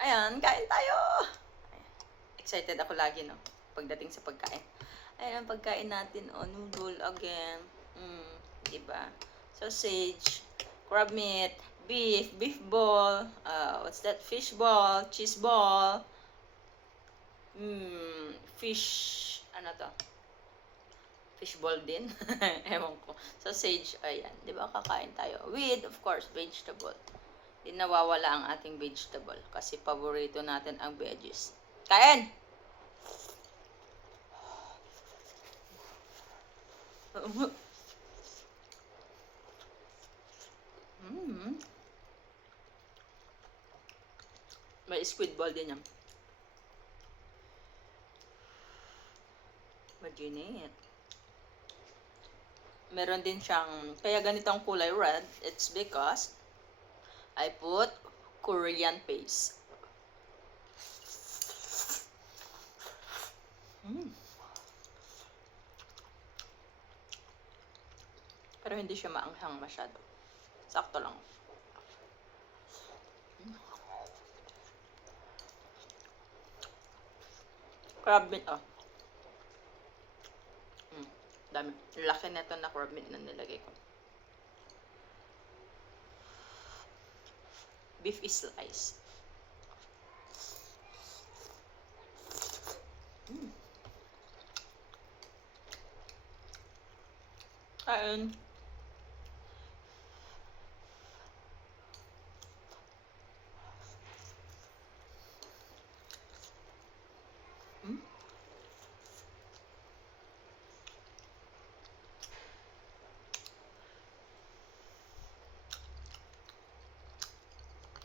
Ayan, kain tayo! Excited ako lagi, no? Pagdating sa pagkain. Ayan, ang pagkain natin, noodle again. Diba? Sausage, crab meat, beef ball, what's that? Fish ball, cheese ball, fish, ano to? Fish ball din. Ewan ko. Sausage, ayan. Diba, kakain tayo. With, of course, vegetable. Di nawawala ang ating vegetable kasi paborito natin ang veggies. Kain! May squid ball din yan. Maginit. Meron din siyang, kaya ganitong kulay red, it's because I put Korean paste. Pero hindi siya maanghang masyado. Sakto lang. Crab meat, dami. Laki na ito na crab meat na nilagay ko. Beef is sliced. Kain.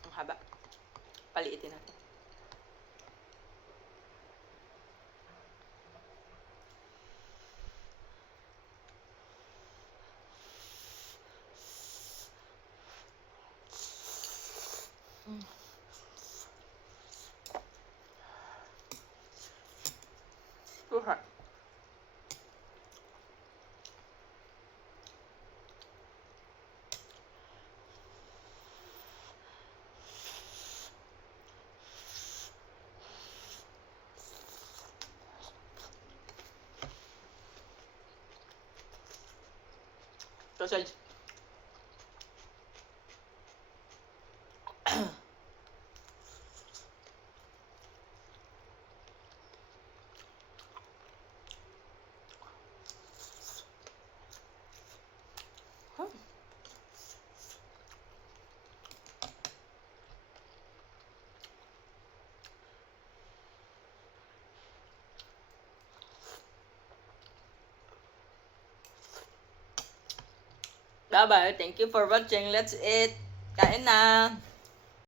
Ang haba. Paliitin natin. Suha. Sausage. Bye-bye. Thank you for watching. Let's eat. Kain na.